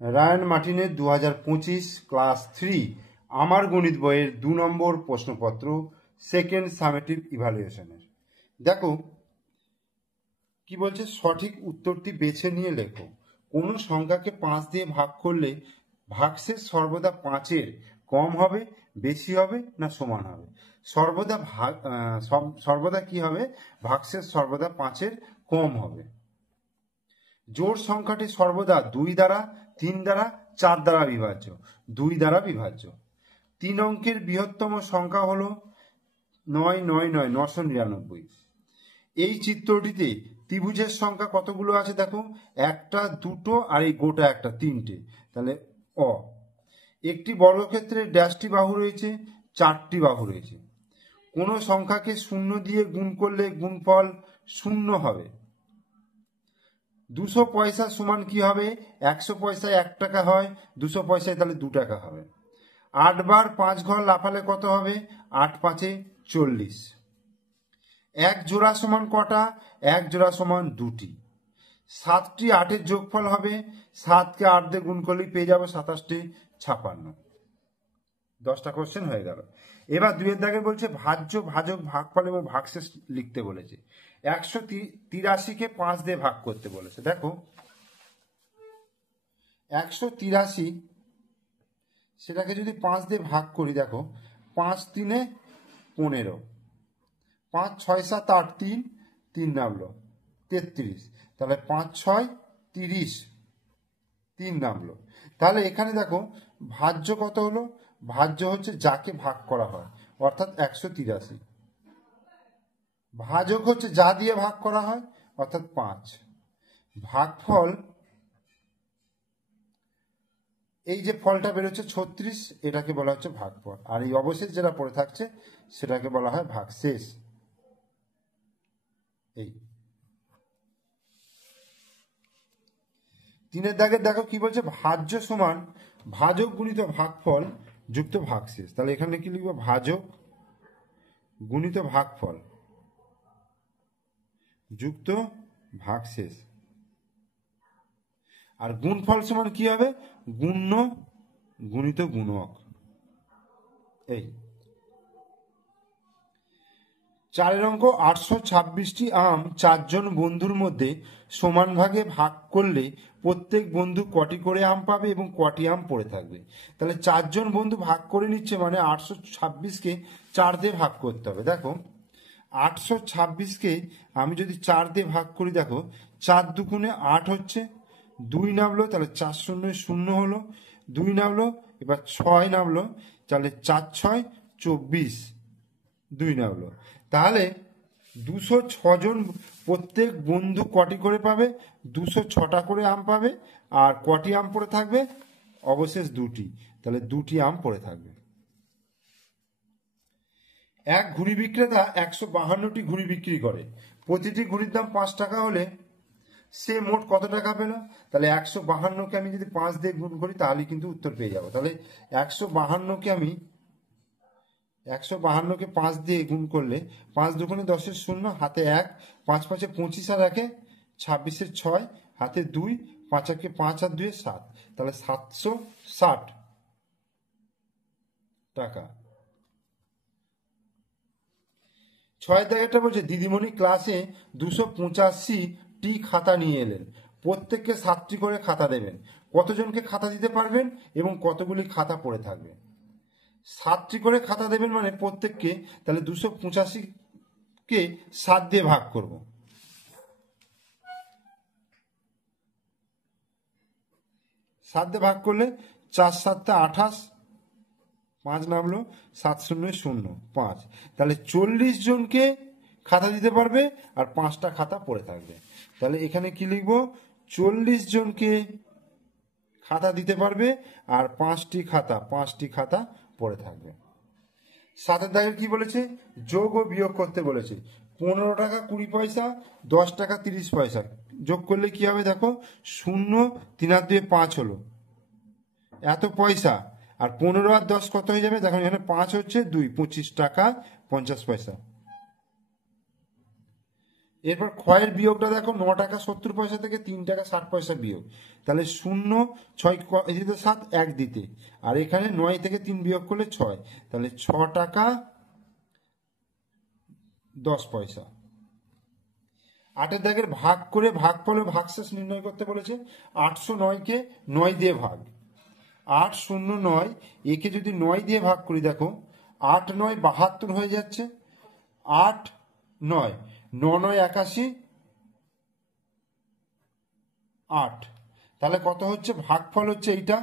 Ryan মার্টিনের 2025 class 3 আমার গণিত বইয়ের 2 নম্বর প্রশ্নপত্র সেকেন্ড সামেটিভ ইভ্যালুয়েশনের। দেখো কি বলছে, সঠিক উত্তরটি বেছে নিয়ে লেখো। কোনো সংখ্যাকে 5 দিয়ে ভাগ করলে ভাগশেষ সর্বদা 5-এর কম হবে, বেশি হবে না সমান হবে? সর্বদা কি হবে? ভাগশেষ সর্বদা 5-এর কম হবে। জোড় সংখ্যাটি সর্বদা 2 দ্বারা, 3 দ্বারা, 4 দ্বারা বিভাজ্য। 2 দ্বারা বিভাজ্য। 3 অঙ্কের বৃহত্তম সংখ্যা হলো 999। এই চিত্রটিতে ত্রিভুজের সংখ্যা কতগুলো আছে দেখো, একটা, দুটো আর এই গোটা একটা, 3টে। তাহলে একটি বর্গক্ষেত্রের ড্যাশটি বাহু রয়েছে, 4টি বাহু রয়েছে। কোনো সংখ্যাকে 0 দিয়ে গুণ করলে গুণফল 0 হবে। 200 পয়সা সমান কি হবে? 100 পয়সায় 1 টাকা হয়, 200 পয়সায় তাহলে 2 টাকা হবে। 8 বার 5 ঘর লাফালে কত হবে? 8 5 40। 1 জোড়া সমান কটা? 1 জোড়া সমান 2টি। 7টি 8-এর যোগফল হবে, 7কে 8 দিয়ে গুণ করলেই পেয়ে যাবো 27 56। 10টা কোশ্চেন হয়ে গেল। এবার 2-এর দাগে বলছে ভাজ্য, ভাজক, ভাগফল এবং ভাগশেষ লিখতে বলেছে। 183কে 5 দিয়ে ভাগ করতে বলেছে। দেখো 183 সেটাকে যদি 5 দিয়ে ভাগ করি, দেখো 5 3 15, 5 6 7 8 3, 3 নামলো 33, তাহলে 5 6 30, 3 নামলো। তাহলে এখানে দেখো ভাজ্য কত হলো? ভাজ্য হচ্ছে যাকে ভাগ করা হয়, অর্থাৎ 183। ভাজক হচ্ছে যা দিয়ে ভাগ করা হয়, অর্থাৎ 5। ভাগফল, এই যে ফলটা বেরোচ্ছে 36, এটাকে বলা হচ্ছে ভাগফল। আর এই অবশেষ যেটা পড়ে থাকছে সেটাকে বলা হয় ভাগশেষ। এই 3-এর দাগের দেখো কি বলছে, ভাজ্য সমান ভাজক গুণিত ভাগফল যুক্ত ভাগশেষ। তাহলে এখানে কি লিখবো? ভাজক গুণিত ভাগফল যুক্ত ভাগশেষ। আর গুণফল সমান কি হবে? গুণ্য গুণিত গুণক। এই 4-এর অঙ্ক, 826টি আম 4 জন বন্ধুর মধ্যে সমান ভাগে ভাগ করলে প্রত্যেক বন্ধু কটি করে আম পাবে এবং কটি আম পড়ে থাকবে? তাহলে 4 জন বন্ধু ভাগ করে নিচ্ছে, মানে 826কে 4 দিয়ে ভাগ করতে হবে। দেখো 826কে আমি যদি 4 দিয়ে ভাগ করি, দেখো 4 দুগুণে 8 হচ্ছে, 2 নামলো, তাহলে 4 0 0 হলো, 2 নামলো, এবার 6 নামলো, তাহলে 4 6 24, 2 নামলো। তাহলে 206 জন প্রত্যেক বন্ধু কটি করে পাবে? 206টা করে আম পাবে। আর কটি আম পড়ে থাকবে? অবশেষ 2টি, তাহলে 2টি আম পড়ে থাকবে। এক ঘুড়ি বিক্রেতা 152টি ঘুড়ি বিক্রি করে। প্রতিটি ঘুড়ির দাম 5 টাকা হলে সে মোট কত টাকা পেল? তাহলে 152কে আমি যদি 5 দিয়ে গুণ করি তাহলে কিন্তু উত্তর পেয়ে যাবো। তাহলে 152কে 5 দিয়ে গুণ করলে 5 দুগুণে 10-এর 0, হাতে 1, 5 5 25 আর 1 26-এর 6, হাতে 2, 5 1 5 আর 2 7, তাহলে 760 টাকা। 6-এর দাগেরটা বলছে দিদিমণি ক্লাসে 285টি খাতা নিয়ে এলেন। প্রত্যেককে 7টি করে খাতা দেবেন। কতজনকে খাতা দিতে পারবেন এবং কতগুলি খাতা পড়ে থাকবে? 7টি করে খাতা দেবেন মানে প্রত্যেককে, তাহলে 285কে 7 দিয়ে ভাগ করব। 7 দিয়ে ভাগ করলে 4 7 28, 5 নামলো, 7 0 0 5, তাহলে 40 জনকে খাতা দিতে পারবে আর 5টা খাতা পড়ে থাকবে। তাহলে এখানে কি লিখবো? 40 জনকে খাতা দিতে পারবে আর 5টি খাতা পড়ে থাকবে। 7-এর দাগের কি বলেছে? যোগ ও বিয়োগ করতে বলেছে। 15 টাকা 20 পয়সা, 10 টাকা 30 পয়সা যোগ করলে কি হবে? দেখো 0 3 আর 2 5 হলো, এত পয়সা। আর 15 আর 10 কত হয়ে যাবে? দেখো এখানে 5 হচ্ছে 2, 25 টাকা 50 পয়সা। এরপর ক্ষয়ের বিয়োগটা দেখো, 9 টাকা 70 পয়সা থেকে 3 টাকা 60 পয়সা বিয়োগ, তাহলে 0, 6 দিতে 7, 1 দিতে, আর এখানে 9 থেকে 3 বিয়োগ করলে 6, তাহলে 6 টাকা 10 পয়সা। 8-এর দাগের ভাগ করে ভাগফল ও ভাগশেষ নির্ণয় করতে বলেছে। 809-কে 9 দিয়ে ভাগ, 809, একে যদি 9 দিয়ে ভাগ করি, দেখো 8 9 72 হয়ে যাচ্ছে, 8 9, 9 9 81, 8, তাহলে কত হচ্ছে? ভাগফল হচ্ছে এইটা,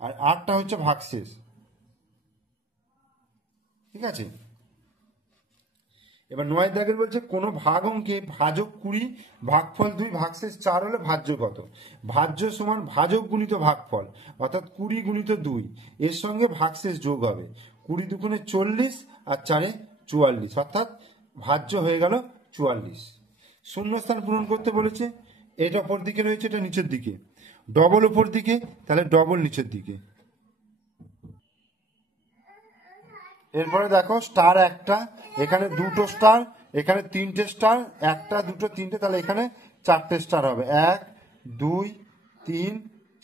আর 8টা হচ্ছে ভাগশেষ। ঠিক আছে, এবার 9 দাগের বলছে কোনো ভাগ অঙ্কে ভাজক 20, ভাগফল 2, ভাগশেষ 4 হলে ভাজ্য কত? ভাজ্য সমান ভাজক গুণিত ভাগফল, অর্থাৎ 20 গুণিত 2, এর সঙ্গে ভাগশেষ যোগ হবে, 20 দুগুণে 40 আর 4-এ 44, অর্থাৎ ভাজ্য হয়ে গেল 44। শূন্যস্থান পূরণ করতে বলেছে, এটা ওপর দিকে রয়েছে, এটা নিচের দিকে, ডবল ওপর দিকে, তাহলে ডবল নিচের দিকে। এরপরে দেখো স্টার একটা, এখানে 2টো স্টার, এখানে 3টে স্টার, 1টা 2টো 3টে, তাহলে এখানে 4টে স্টার হবে, 1 2 3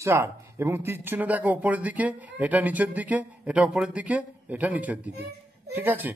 4, এবং তীর চিহ্ন দেখো ওপরের দিকে, এটা নিচের দিকে, এটা ওপরের দিকে, এটা নিচের দিকে। ঠিক আছে।